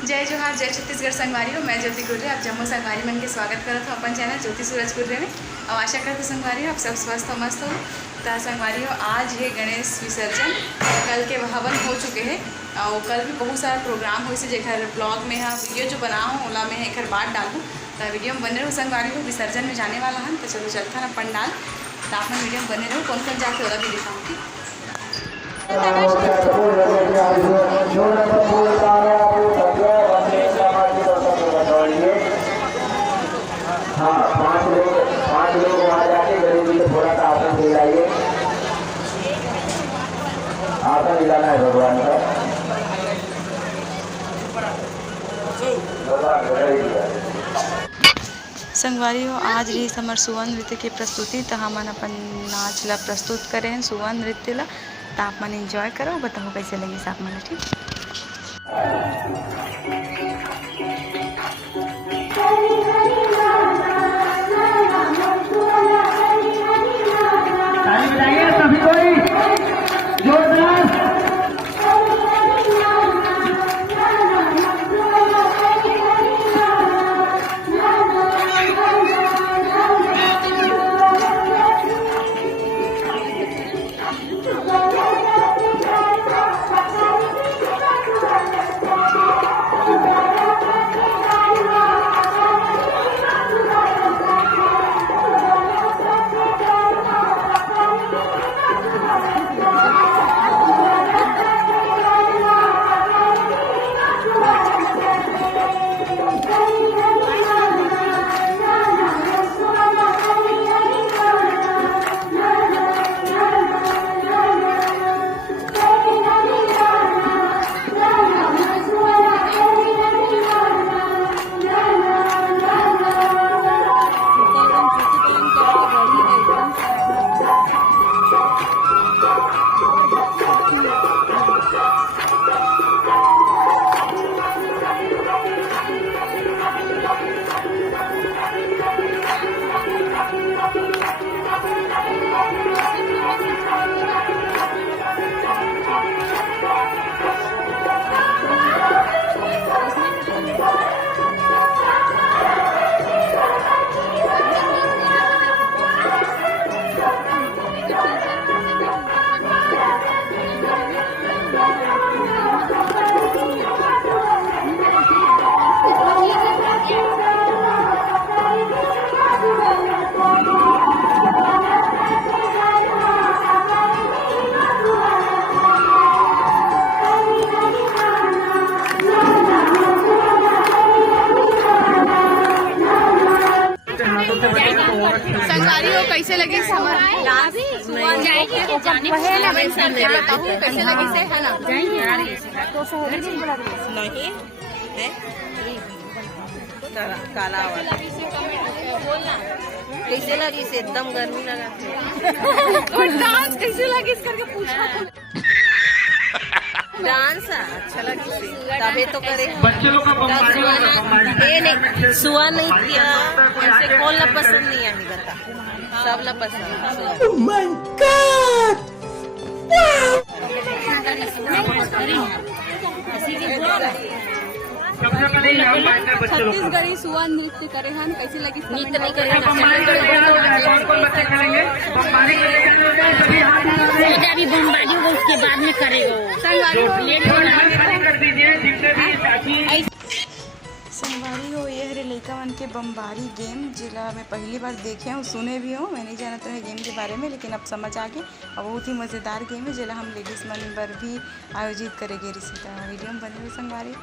जय जोहार जय छत्तीसगढ़ संगवारी हो। मैं ज्योति गुर्रे आप जम्मू संगवारी मन के स्वागत करत हूँ अपन चैनल ज्योति सूरज गुर्रे में। और आशा करते संगवारी हो आप सब स्वस्थ हो मस्त हो। तो संगवारी हो आज है गणेश विसर्जन, कल के हवन हो चुके हैं और कल भी बहुत सारा प्रोग्राम हो जेखर ब्लॉग में हाँ वीडियो जो बनाऊँ ओला में एक बात डालूँ तो वीडियो में बने रहो संगवारी हो। विसर्जन में जाने वाला है तो चलो चलता ना पंडाल तो आप वीडियो में बने रहो कौन कौन जाके ओला भी दिखाऊँगी। हाँ, पाँच लोग वहाँ जाके गणेश जी को थोड़ा सा आसन दिलाइए। आसन दिलाना है भगवान का। संगवारी हो आज रही हमार सुवन नृत्य की प्रस्तुति तो हमन अपन नाच ला प्रस्तुत करे हैं सुवन नृत्य ला तो आप मन एंजॉय करो बताओ कैसे लगी आप मन ठीक। सभी कोई जोरदार संगवारी हो कैसे लगी कैसे लगी से है ना काला वाला कैसे लगी से एकदम गर्मी लगा और डांस कैसे लगी इस करके पूछा डांस अच्छा लगी से तबे तो करे बच्चे लोग का ये नहीं सुआ नहीं किया ऐसे कौन ला पसंद नहीं है बता सब ला पसंद। ओह माय गॉड छत्तीसगढ़ी सुआ नृत्य करे हैं कैसे लगी नृत्य नहीं करे अभी बमबाजी होगा उसके बाद में करेगा संगवारी हो ये हरे लड़का मन के बमबारी गेम जिला में पहली बार देखे हूँ सुने भी हूँ मैं नहीं जानता है गेम के बारे में लेकिन अब समझ आ गए और बहुत ही मज़ेदार गेम है जिला हम लेडीज़ मन पर भी आयोजित करेंगे रिसीता वीडियो में बने हुए संगवारी।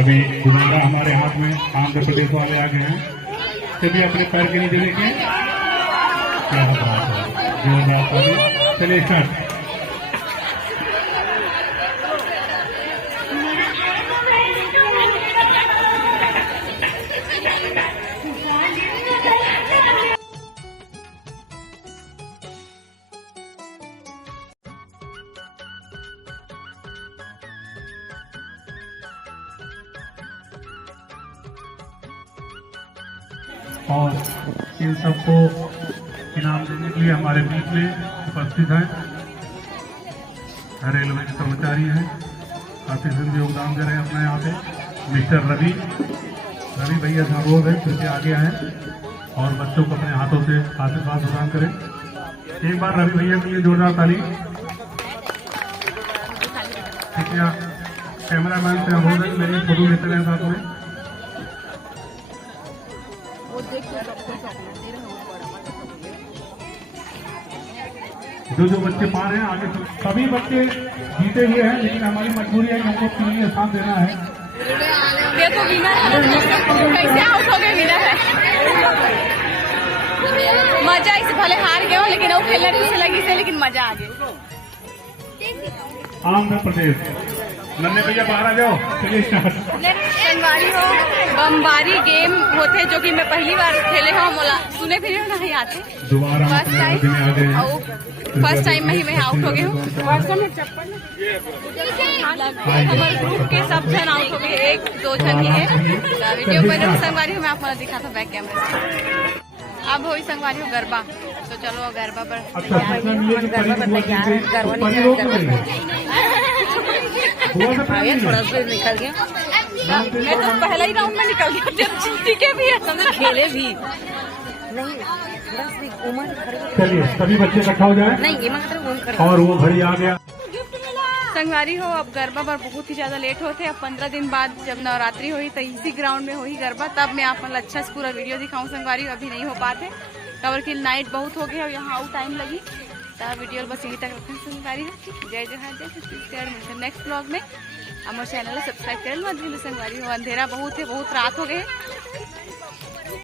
अभी दोबारा हमारे हाथ में आंध्र प्रदेश वाले आ गए हैं, सभी अपने पैर के नीचे देखें। क्या बात है, जोरदार ताली। चलिए स्टार्ट। और इन सबको इनाम देने के लिए हमारे बीच में उपस्थित हैं रेलवे के कर्मचारी हैं, काफी दिन योगदान दे रहे हैं अपना यहाँ पे मिस्टर रवि भैया रोज है, फिर से आगे आए और बच्चों को अपने हाथों से आशीर्वाद प्रदान करें। एक बार रवि भैया के लिए जोरदार ताली। ठीक है, कैमरा मैन से अनुरोध है मेरी फोटो लेते रहे साथ में। जो बच्चे पा रहे हैं आगे सभी बच्चे जीते हुए हैं, लेकिन हमारी मजबूरी है कि हमको तीन ही स्थान देना है। देखो विनर कैसे आउट हो गए, विनर है। मजा इस भले हार गए हो, लेकिन वो खेलने से लगी से, लेकिन मजा आ गया। आंध्र प्रदेश, नन्हे भैया बाहर आ जाओ। चलिए स्टार्ट। संगवारी हो बमबारी गेम होते जो कि मैं पहली बार खेले हूँ, मोला सुने फिर नहीं आते। दोबारा फर्स्ट टाइम में ही मैं आउट हो गई हूँ। हमारे ग्रुप के सब जन आउट हो गए, एक दो जन ही है। वीडियो पर संगवारी हूँ मैं आपको दिखा था बैक कैमरा से। अब हो संगवारी हो गरबा, तो चलो गरबा पर थोड़ा सा निकल गया। मैं तो पहला ही राउंड में निकल गया, जब जीती के भी है खेले भी नहीं। चलिए सभी बच्चे इकट्ठा हो जाए। नहीं और वो घड़ी आ गया। संगवारी हो अब गरबा पर बहुत ही ज्यादा लेट होते। अब 15 दिन बाद जब नवरात्रि हुई तो इसी ग्राउंड में हुई गरबा, तब मैं आप अच्छा से पूरा वीडियो दिखाऊं। संगवारी अभी नहीं हो पाते कवर की नाइट बहुत हो गया और यहाँ आउट टाइम लगी, तो वीडियो बस यहीं तक रखें। संगवारी जय जोहार, जय छत्तीसगढ़। नेक्स्ट ब्लॉग में हमारे चैनल सब्सक्राइब करें। संगवारी हो अंधेरा बहुत है, बहुत रात हो गए।